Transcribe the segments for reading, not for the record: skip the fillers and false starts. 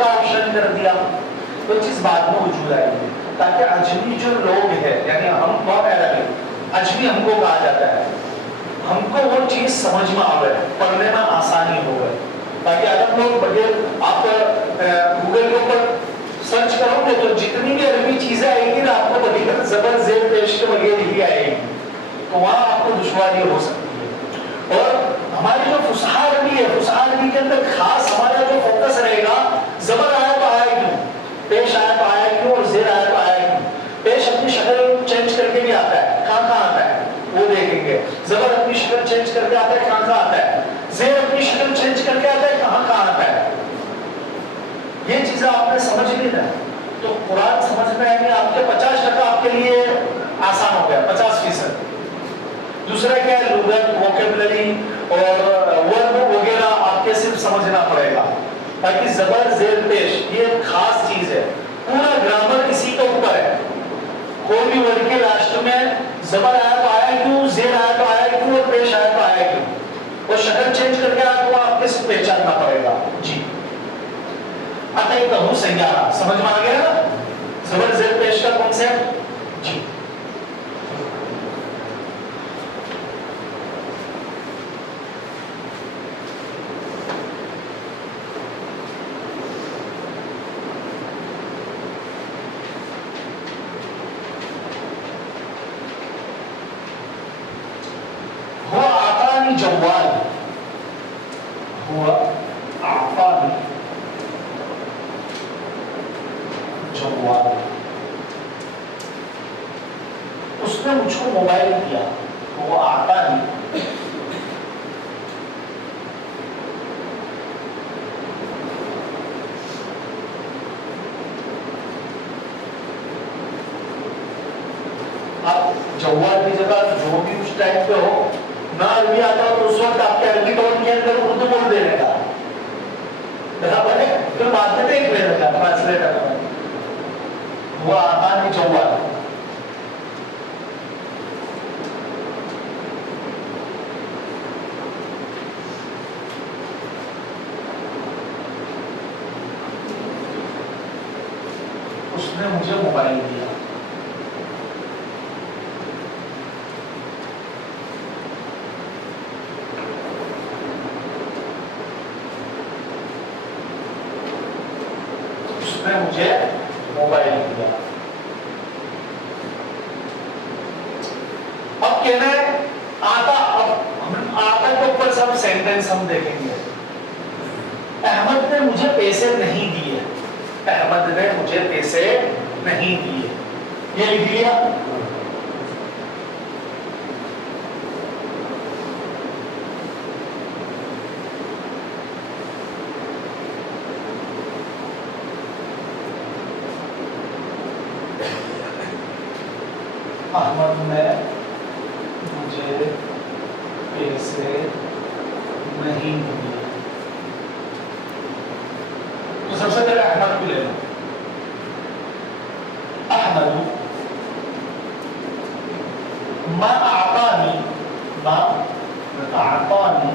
का ऑप्शन कर दिया, तो चीज बाद में वजूद आएगी, ताकि अजमी जो लोग हैं, यानी हम कौन है अजमी, हमको कहा जाता है, हमको वो चीज समझ में आवे, पढ़ने में आसानी हो गए, ताकि अरब लोग बगैर आप गूगल के ऊपर सर्च करोगे तो जितनी भी अरबी चीजें आएगी ना आपको बगैर जबर जेर पेश के बगैर ही आएगी, तो वहां आपको दुश्वारी हो सकती है। और हमारी जो फुसहा अरबी है, फुसहा अरबी के अंदर खास हमारा जो फोकस रहेगा, जबर आया तो आया क्यों, पेश आया तो आया क्यों, और जेर आया तो आया क्यों। पेश अपनी शक्ल चेंज करके भी आता है, कहाँ कहाँ आता है वो देखेंगे, जबर अपनी शक्ल चेंज करके आता है, कहाँ कहाँ आता है, जेर अपनी शक्ल चेंज करके आता है, कहाँ कहाँ आता है। ये चीजें आपने समझ ली ना, तो कुरान समझना है आपके 50% आपके लिए आसान हो गया, 50%। दूसरा क्या है, लुगत, वोकैबुलरी और वर्ब वगैरह आपके सिर्फ समझना पड़ेगा, ताकि जबर जेर पेश ये खास चीज है, पूरा ग्रामर इसी के ऊपर है। कोई भी वर्ड के लास्ट में जबर आया तो आया क्यों, जेर आया तो आया क्यों, और पेश आया तो आया क्यों, और शक्ल चेंज करके आया तो आपके सिर्फ पहचानना पड़ेगा। जी अतः कहूं सैयारा समझ में आ गया ना, जबर जेर पेश का कॉन्सेप्ट। जी जवाल हुआ आफानी जवाल, उसने मुझको मोबाइल दिया, तो वो आता नहीं। आप जवाल की जगह जो भी उस टाइम पे हो ना अरबी आता हो, तो उस वक्त आपके अरबी टोन के अंदर उर्दू बोल देने का, बराबर है, फिर बाद में देख लेने का ट्रांसलेट करना। वो आता नहीं जवाल, उसने मुझे मोबाइल दिया। मुझे मोबाइल दिया। अब कहना है आता, अब हम आता के ऊपर सब सेंटेंस हम देखेंगे। अहमद ने मुझे पैसे नहीं दिए, अहमद ने मुझे पैसे नहीं दिए, ये लिख लिया। अहमद ने मुझे पैसे नहीं दिए, तो सबसे पहले अहमद को ले लो। अहमद मा आतानी, मा आतानी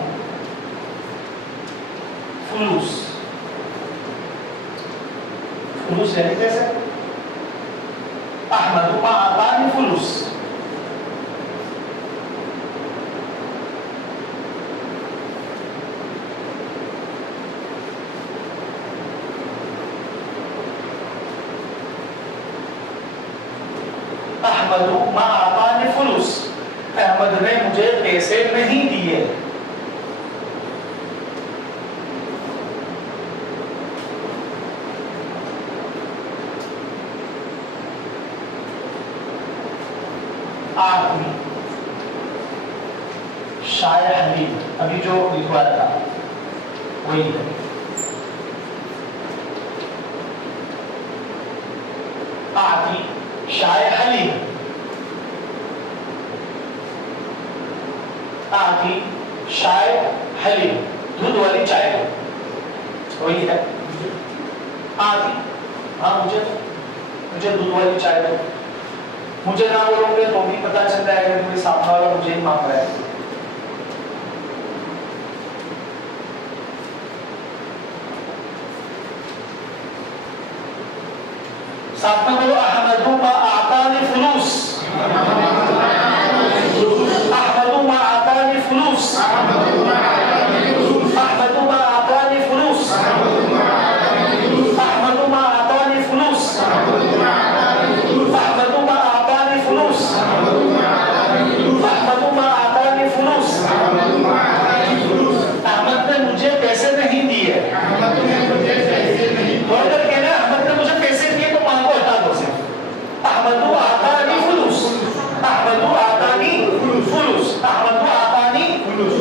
फुलूस, फुलूस यानी कैसे, अहमद मा आतानी फुलूस, अहमद मा आतानी फुलूस, अहमद ने मुझे पैसे नहीं दिए। आदमी शायर हलीम, अभी जो लिखवाया था वही है। आदमी शायर हलीम, आदमी शायर हलीम, दूध वाली चाय वही है। आदि हाँ मुझे दूध वाली चाय दो, मुझे ना बोलोगे तो भी पता चल जाएगा कि सामने वाला मुझे ही मांग रहा है। साथ में बोलो अहमदु मा आतानी फुलूस, अहमदु मा आतानी फुलूस, अहमदु मा आतानी फुलूस, अहमदु मा आतानी फुलूस, अहमदु मा आतानी फुलूस, अहमदु मा आतानी फुलूस। अहमद ने मुझे पैसे नहीं दिए। अगर कहना अहमद ने मुझे पैसे दिए तो मान को हटा दो से। अहमदु आतानी फुलूस, अहमदु आतानी फुलूस, अहमदु आतानी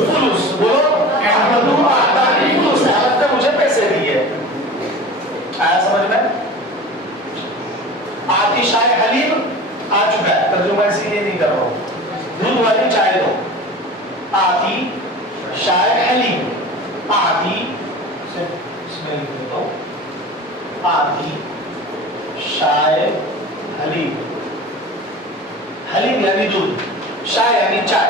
फुलूस। बोलो अहमदु आतानी फुलूस, अहमद ने मुझे पैसे दिए। आया समझ में? आतिशाय हलीम आ चुका है, तर्जुमा इसलिए नहीं कर रहा हूं। दूध वाली चाय दो। आती शाय हलीम, आती से स्मेल दो, आती शाय हलीम। हलीम यानी दूध, शाय यानी चाय।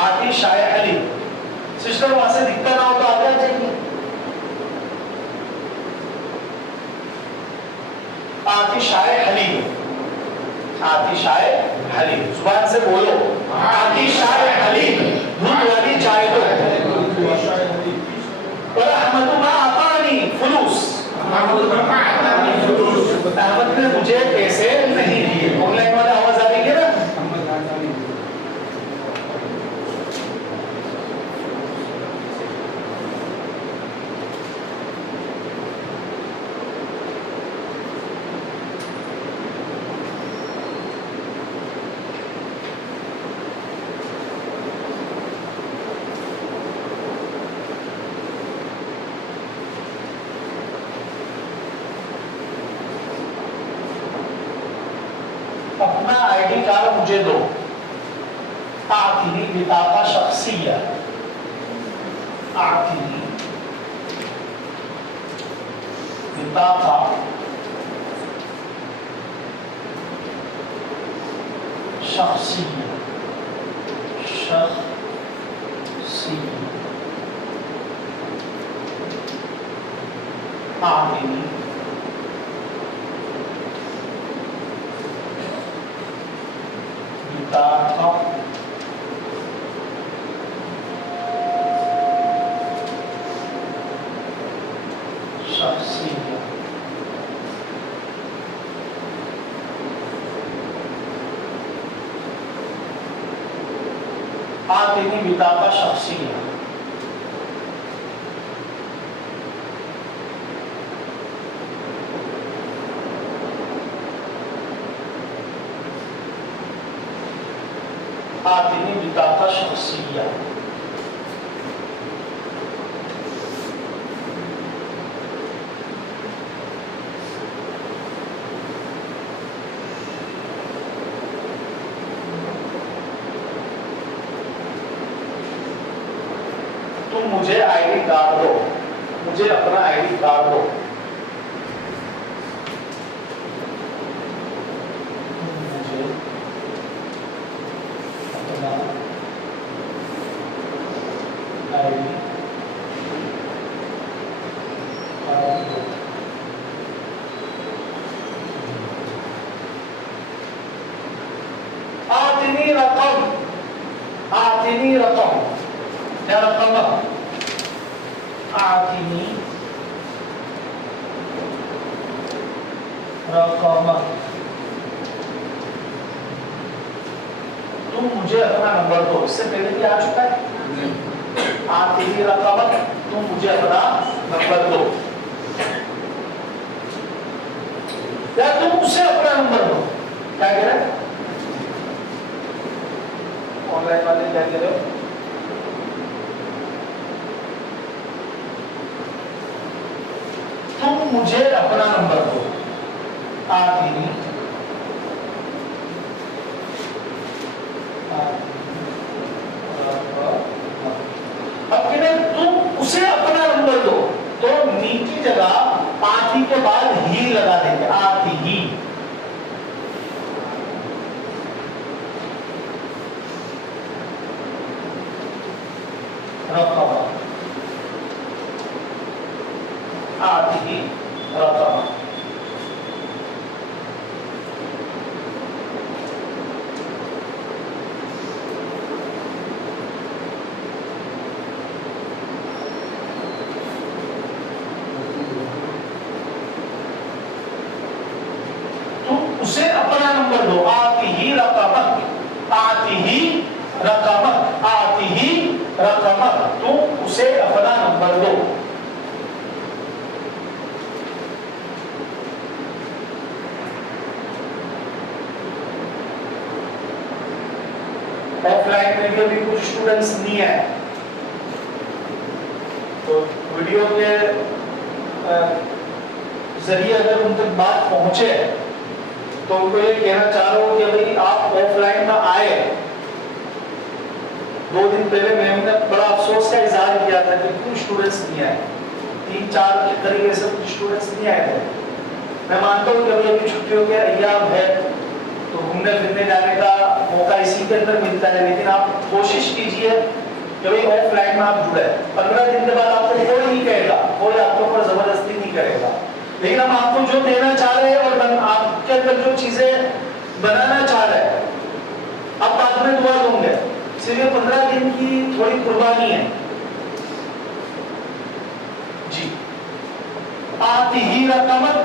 आती शाय हलीम। सिस्टर वहां से दिखता ना हो तो आगे आ जाएंगे। आतिशाय हलीम, आतिशाय हलीम। जुबान से बोलो आतिशाय हलीम, दूध वाली चाय दो। और अहमदु मा आतानी फुलूस, अहमद ने मुझे पैसे नहीं दिए। ऑनलाइन वाला आवाज आ रही है ना? अपना आईडी कार्ड मुझे दो। आतिनी बिताका शख्सिया, आतिनी बिताका शख्सिया, शख्सिया। आतिनी बिताका शख्सिया। आतिनी बिताका शख्सिया। आतिनी बिताका शख्सिया। तुम मुझे आईडी कार्ड दो, मुझे अपना आईडी कार्ड दो। आतिनी रकम, आतिनी रकम, क्या रकम? आतिनी रकम। तुम मुझे अपना नंबर दो। इससे पहले भी आ चुका है। आतिनी रकम, तुम मुझे अपना नंबर दो, या तुम उसे अपना नंबर दो। क्या कह रहे हैं ऑनलाइन वाले? क्या कह रहे हो? तुम मुझे अपना नंबर दो। आतिनी अब कहते तुम उसे अपना नंबर दो, तो नी की जगह आती के बाद ही लगा देंगे। आती ही। रकम, आती ही रकम। नंबर 2 आती ही रकमक, आती ही रकमक, आती ही रकमक, तुम उसे अपना नंबर दो। ऑफलाइन में भी अभी कुछ स्टूडेंट्स नहीं है, तो वीडियो के जरिए अगर उन तक बात पहुंचे तो उनको ये कहना चाह रहा हूं कि भाई आप ऑफलाइन में आए। 2 दिन पहले मैंने बड़ा अफसोस का इजहार किया था कि क्यों स्टूडेंट्स नहीं आए, 3-4 के तरीके से स्टूडेंट्स नहीं आए थे। मैं मानता हूँ कि अभी छुट्टियों के अय्याम है तो घूमने फिरने जाने का मौका इसी के अंदर मिलता है, लेकिन आप कोशिश कीजिए कि भाई ऑफलाइन में आप जुड़े। 15 दिन के बाद आपको कोई नहीं कहेगा, कोई आपके ऊपर जबरदस्ती नहीं करेगा, लेकिन हम आपको जो देना चाह रहे हैं और आपके अंदर जो चीजें बनाना चाह रहे हैं आप बाद में दुआ दूंगे। सिर्फ ये 15 दिन की थोड़ी कुर्बानी है जी। आती ही रकमत,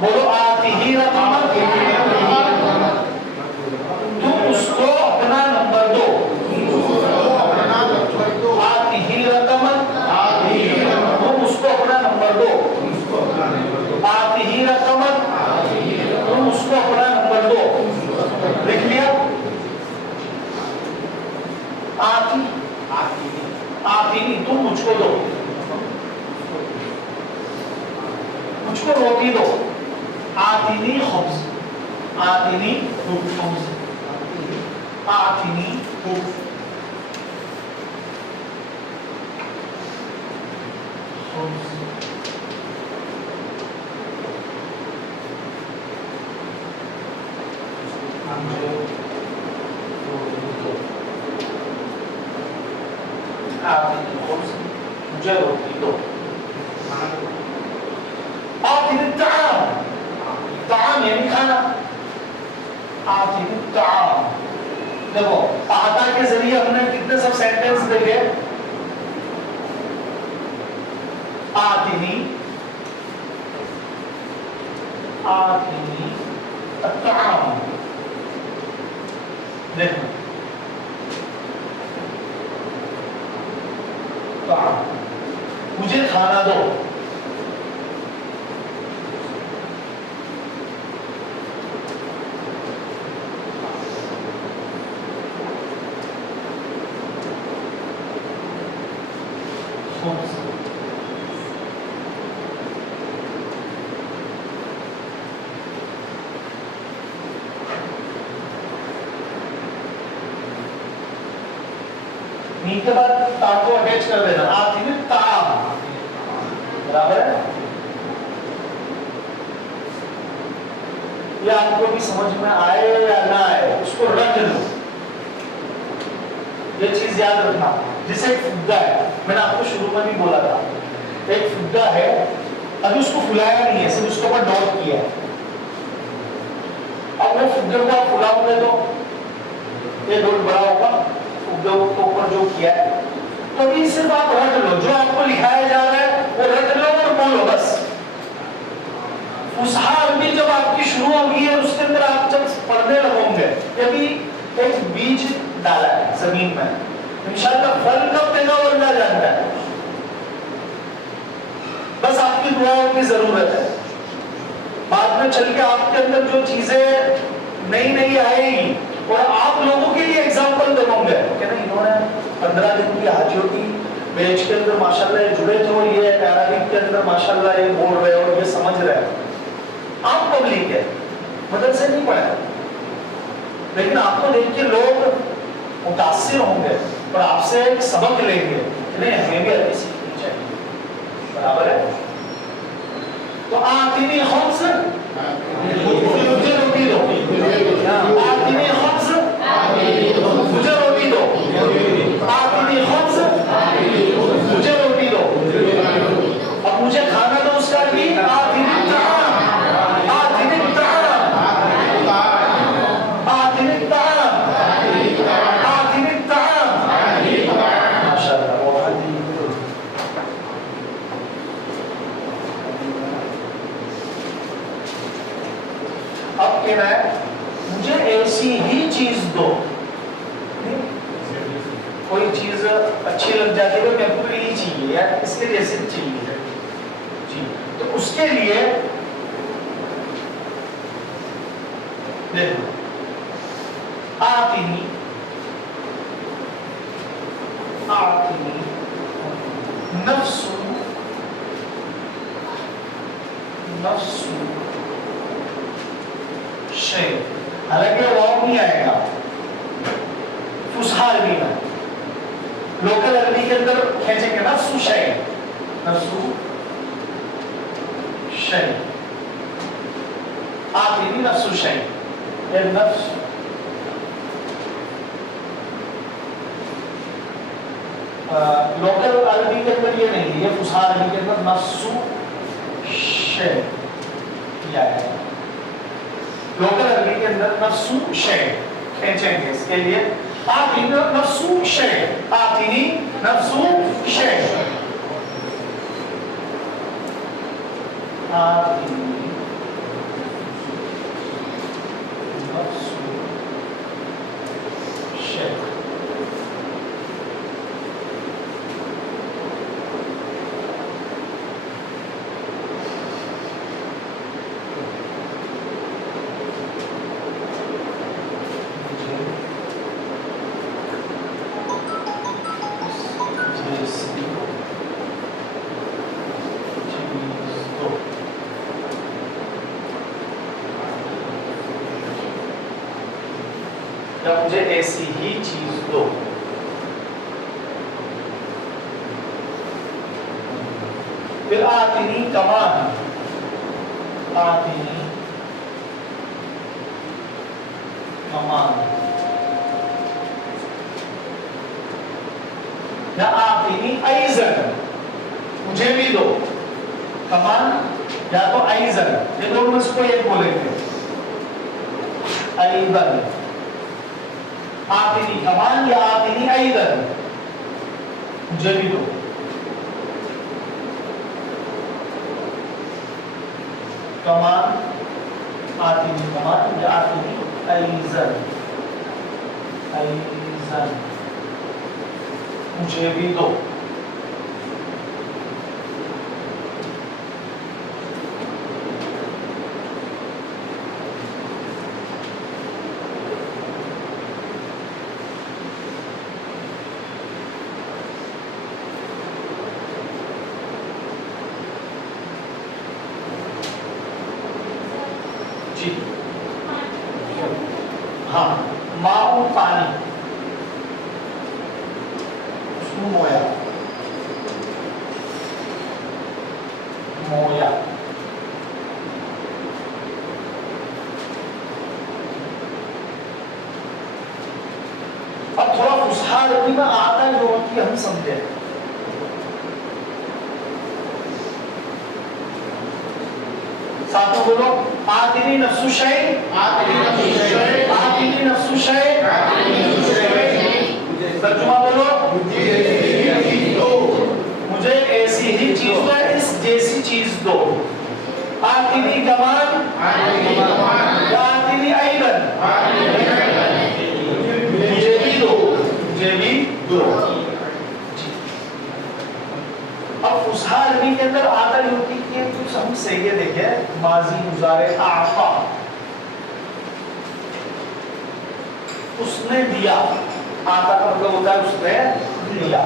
बोलो आती ही रकमत, तुम उसको अपना नंबर दो। आती ही रकमत, तुम उसको अपना नंबर दो। आती ही रकमत, तुम उसको अपना नंबर दो। लिख लिया? आती, आती नहीं, तुम मुझको दो, मुझको रोटी दो। आतीनी खुब्ज, आतीनी खुब्ज, आतीनी खुब्ज, मुझे रोटी दो। आतीनी ताम, ताम यानी खाना। आतीनी ताम, देखो आता के जरिए हमने कितने सब सेंटेंस देखे। आतीनी, आतीनी ताम, देखो मुझे खाना दो। नी के बाद ताम को अटैच कर देना। आती में ताम, बराबर है? ये आपको भी समझ में आए या ना आए उसको रट लो, ये चीज याद रखना। जैसे एक फुग्गा है, मैंने आपको शुरू में भी बोला था, एक फुग्गा है, अभी उसको फुलाया नहीं है, सिर्फ उसके ऊपर डॉट किया है। अब वो फुग्गे को आप फुलाओगे तो ये डॉट बड़ा होगा, फुग्गे के ऊपर जो किया है। तो अभी सिर्फ आप रट लो, जो आपको लिखाया जा रहा है वो रट लो और बोलो बस। फुसहा अरबी जब आपकी शुरू होगी और उसके अंदर आप जब पढ़ने लगोगे, अभी एक बीज डाला है जमीन में, इंशाअल्लाह फल कब देगा वो अल्लाह जानता है, बस आपकी दुआओं की जरूरत है। बाद में चल के आपके अंदर जो चीजें नई नई आएगी और आप लोगों के लिए एग्जाम्पल बनोगे कि नहीं इन्होंने 15 दिन की हाजियों बेच के अंदर माशाल्लाह ये जुड़े थे और ये अरबिक के अंदर माशाल्लाह ये बोल रहे और ये समझ रहे हैं। आप पब्लिक है, मदरसे नहीं पढ़े, लेकिन आपको देख के लोग मुतासिर होंगे और आपसे एक सबक लेंगे कि नहीं हमें भी अभी सीखनी चाहिए, बराबर है? तो आतीनी खुब्ज़, मुझे रोटी दो। आतीनी खुब्ज़, मुझे रोटी दो। आतीनी खुब्ज़, मुझे रोटी दो। अब मुझे खाना दो, उसका भी आतीनी ताम, आतीनी ताम, आतीनी ताम, आतीनी ताम। माशाअल्लाह, कह रहा है मुझे ऐसी ही चीज दो। कोई चीज अच्छी लग जाती है मेरे को यही चाहिए या इसके जैसे चाहिए जी, तो उसके लिए देखो आतिनी नफ्सु शय, हालांकि वाव नहीं आएगा फुसहा अरबी में, लोकल अरबी के अंदर खींचेंगे नफ्सु शय, नफ्सु शय, आतिनी नफ्सु शय, ये नफ्स लोकल अरबी के अंदर ये नहीं है, ये फुसहा अरबी के अंदर नफ्सु शय किया है। लोकल अरबी के अंदर नफ्सु शय खींचेंगे, इसके लिए आतिनी नफ्सु शय, आतिनी नफ्सु शय, आतिनी नफ्सु शय। मुझे ऐसी ही चीज दो। फिर आतिनी कमान, आतिनी कमान या आतिनी ऐज़न, मुझे भी दो। कमान या तो ऐज़न, ये दोनों में से कोई एक बोलेंगे। ऐज़न, आतिनी कमान या आतिनी ऐज़न, मुझे भी दो। कमान, आतिनी कमान या आतिनी ऐज़न, ऐज़न, मुझे भी दो। हाँ, माऊ पानी, मोया, मोया, अब थोड़ा फुसहा अरबी में आता है जो कि हम समझे। साथ में बोलो आतिनी नफ्सु शय, आतिनी नफ्सु शय, आतिनी नफ्सु शय, तर्जुमा बोलो मुझे ऐसी ही चीज दो, इस जैसी चीज दो। आतिनी कमान, आतिनी ऐज़न, मुझे भी दो, मुझे भी दो। अब फुसहा अरबी के अंदर आता युक्ति की कुछ हम सही है, देखे माजी मुजारे आका, उसने दिया, आता का मतलब होता है उसने दिया,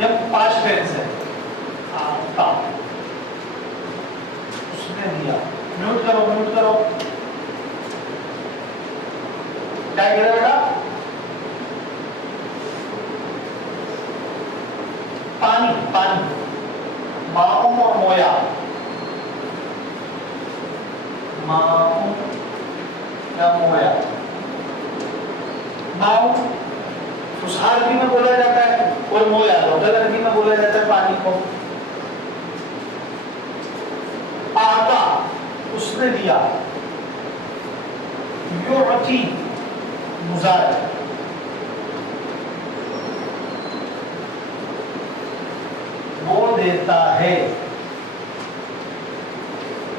ये पास्ट टेंस है। आता, उसने दिया। म्यूट करो, म्यूट करो। क्या कह रहा है बेटा? पानी, पानी, माऊं और मोया, माऊं या मोया। माऊं फुसहा अरबी में बोला जाता है और मोया लोकल अरबी में बोला जाता है पानी को। आता, उसने दिया। युअती, मुज़ार, वो देता है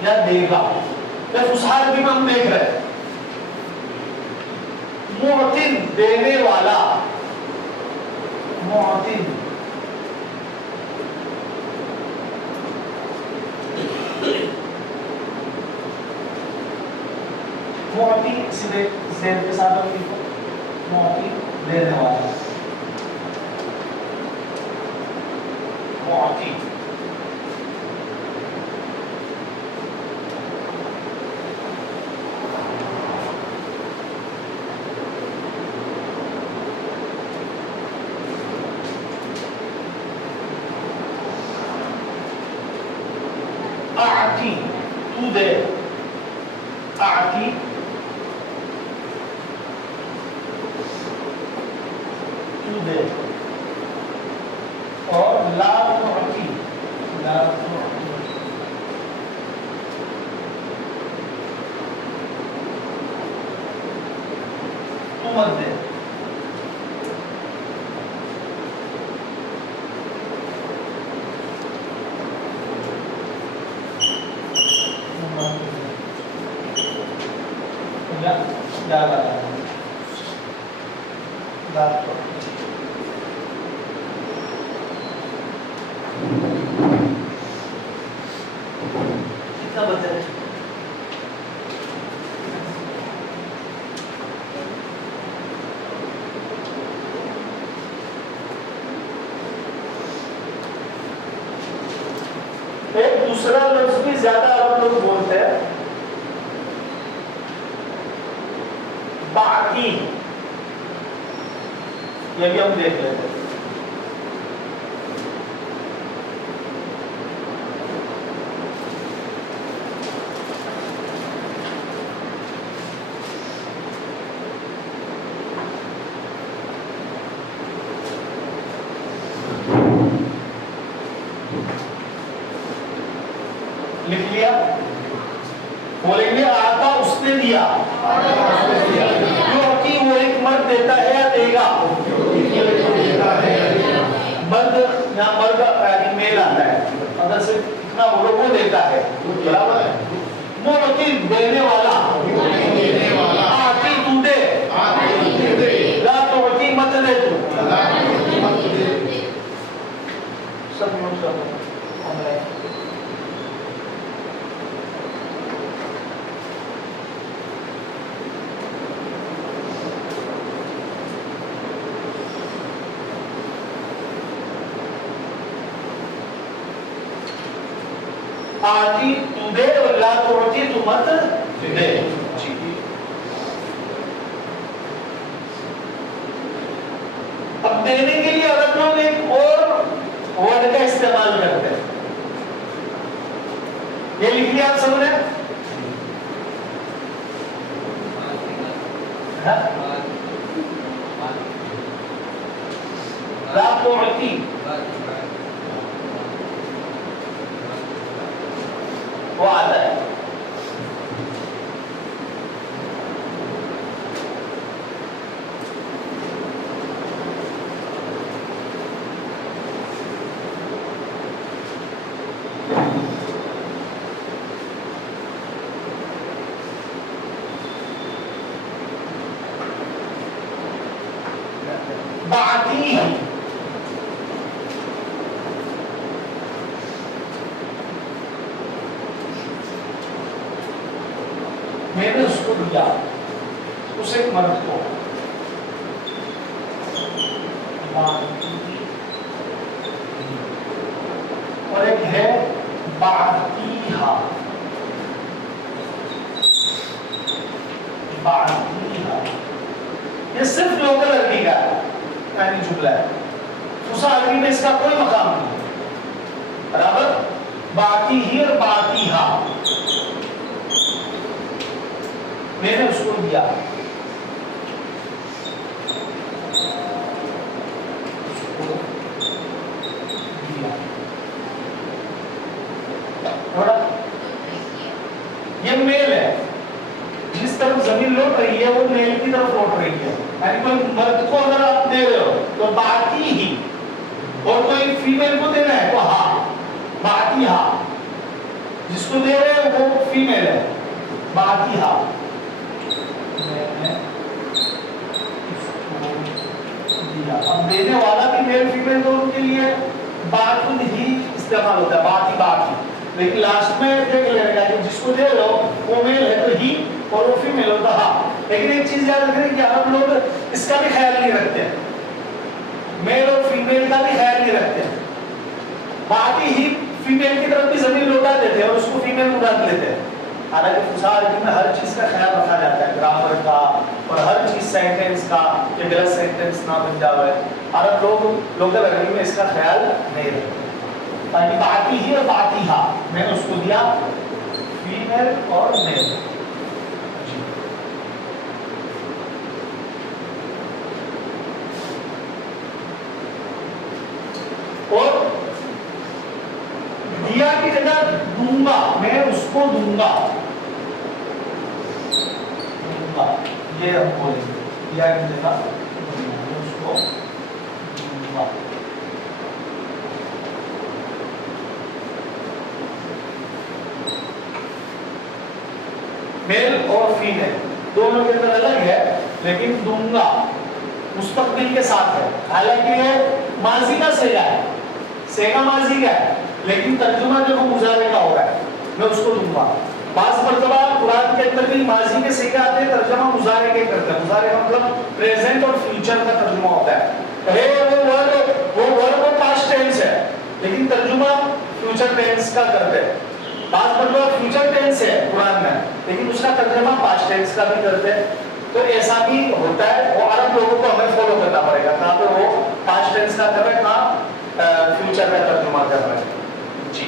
या देगा, फुसहा अरबी में हम देख रहे हैं, मुअतिन देने वाला, मुअतिन मुअती सीधे जेड के साथ हम लिखो, मुअती देने वाला, मुअती आती तू दे, आती तू दे, और ला तुअती, ला तुअती तू मत दे, क्या कितना बचा है? एक दूसरा लफ्ज भी ज्यादा अरब लोग बोलते हैं, बाकी, ये भी हम देख लेते हैं। लिख लिया, बोलेंगे आता उसने दिया, क्योंकि वो एक मर्द देता है या देगा, मर्द यहाँ मर्द मेल आता है, अगर सिर्फ इतना बोलो वो देता है, बराबर है। मुअती देने वाला, आती तू दे, ला तुअती मत दे तू, सब नोट कर लो। आती तू दे और ला तुअती तू मत दे। अब देने के लिए अरब लोग एक और वर्ड का इस्तेमाल करते हैं, ये लिख लिया आप सबने? ला तुअती, वो आता है, बाती मैंने उसको दिया, उसे एक मर्द को, और एक है बातीहा, बातीहा, ये सिर्फ लोकल अरबी का यानी जुमला है, फुसा अरबी में इसका कोई मकाम नहीं, बराबर। बाती ही और बातीहा, मैंने उसको दिया, ये मेल है, जिस तरफ जमीन लौट रही है वो मेल की तरफ लौट रही है, यानी कोई मर्द को अगर आप दे रहे हो तो बाती ही, और कोई फीमेल को देना है तो हा, बाती हा, जिसको दे रहे हैं वो फीमेल है, बाकी हा मैंने इसको दिया। अब देने वाला भी मेल फीमेल दोनों के लिए बातुन ही इस्तेमाल होता है, बाकी बाकी, लेकिन लास्ट में देख लेगा कि जिसको दे रहे हो वो मेल है तो ही और वो फीमेल होता हा। लेकिन एक चीज याद रखें कि अरब लोग इसका भी ख्याल नहीं रखते हैं, मेल और फीमेल का भी ख्याल नहीं रखते हैं, बाकी ही फीमेल की तरफ भी जमीन लौटा देते हैं और उसको फीमेल उड़ा लेते हैं। हालांकि फुसहार में हर चीज का ख्याल रखा जाता है, ग्रामर का और हर चीज सेंटेंस का, कि गलत सेंटेंस ना बन जाए। अरब लोग लोकल अरबी में इसका ख्याल नहीं रखते। ताकि बाकी ही और बाकी हा मैंने उसको दिया फीमेल और मेल। और दिया की जगह दूंगा, मैं उसको दूंगा, दूंगा ये हम बोलेंगे, दिया की जगह मैं उसको दूंगा। मेल और फीमेल दोनों के अंदर अलग है, लेकिन दूंगा मुस्तकबिल के साथ है। हालांकि ये माजी का सेगा है, सेगा माजी का है, लेकिन तर्जुमा देखो मुजारे का हो रहा है, मैं उसको दूंगा। बास मर्तबा कुरान के अंदर भी माजी के सेगा आते हैं, तर्जुमा मुजारे के करते हैं। मुजारे का मतलब प्रेजेंट और फ्यूचर का तर्जुमा होता है। वो वर्ब पास्ट टेंस है, लेकिन तर्जुमा फ्यूचर टेंस का करते हैं। बास मर्तबा फ्यूचर टेंस है कुरान में, लेकिन उसका तर्जुमा पास्ट टेंस का भी करते हैं। तो ऐसा भी होता है, वो अरब लोगों को हमें फॉलो करना पड़ेगा, कहाँ पे वो पास्ट टेंस का कर रहे हैं, कहाँ फ्यूचर का तर्जुमा कर रहे हैं। जी,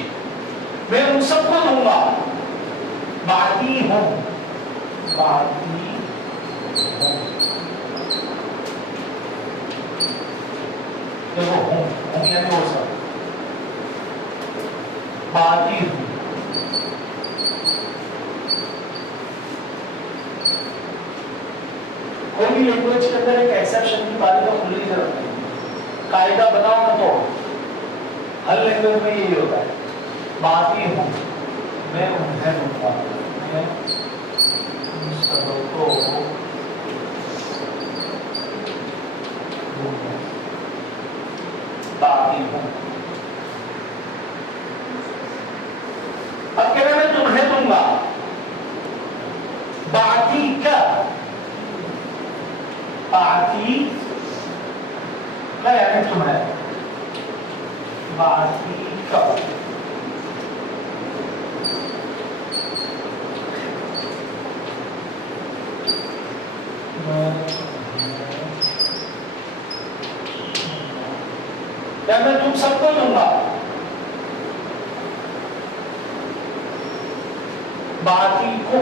मैं उन सबको दूंगा, बाकी हूं, बाकी हूं, देखो हूं यानी वो सब, बाकी हूं। कोई भी लैंग्वेज के अंदर एक एक्सेप्शन की बात तो खुली जरूरत नहीं, कायदा बनाओ ना तो हर लैंग्वेज में यही होता है। बाकी हूं, मैं उन्हें दूंगा, मैं उन सबको दूंगा, बाकी हूं। अब कह रहे मैं तुम्हें दूंगा, बाकी क्या, बाकी क्या यानी तुम्हें, बाकी कब, क्या मैं तुम सबको दूंगा, बाकी को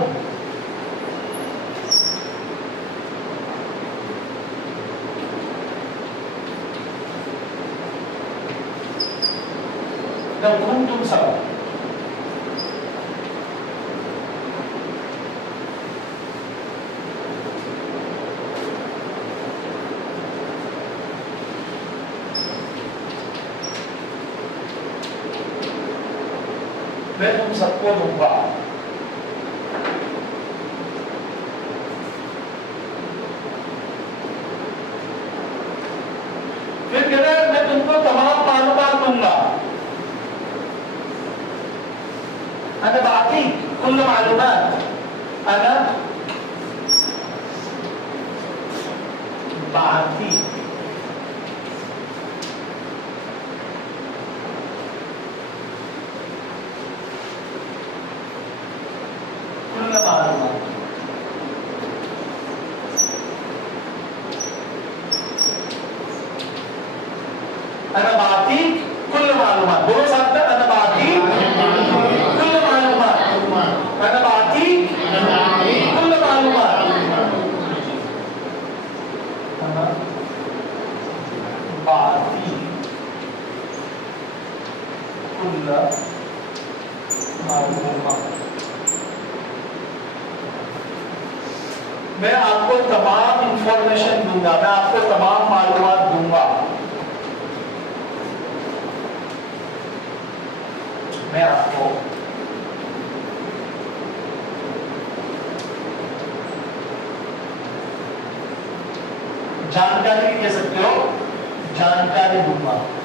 तुम सब, मैं तुम सबको दूंगा। फिर कह रहे मैं तुमको तमाम मालूमात दूंगा, अना बाकी कुल मालूमात, अना बाकी कुल मालूमात। अना बाकी कुल मालूमात, बोलो साथ में, अना बाकी कुल मालूमात, अना बाकी कुल मालूमात, अना बाकी कुल मालूमात। मैं आपको तमाम इंफॉर्मेशन दूंगा, मैं आपको तमाम मालूमात दूंगा, मैं आपको जानकारी भी कह सकते हो, जानकारी दूंगा।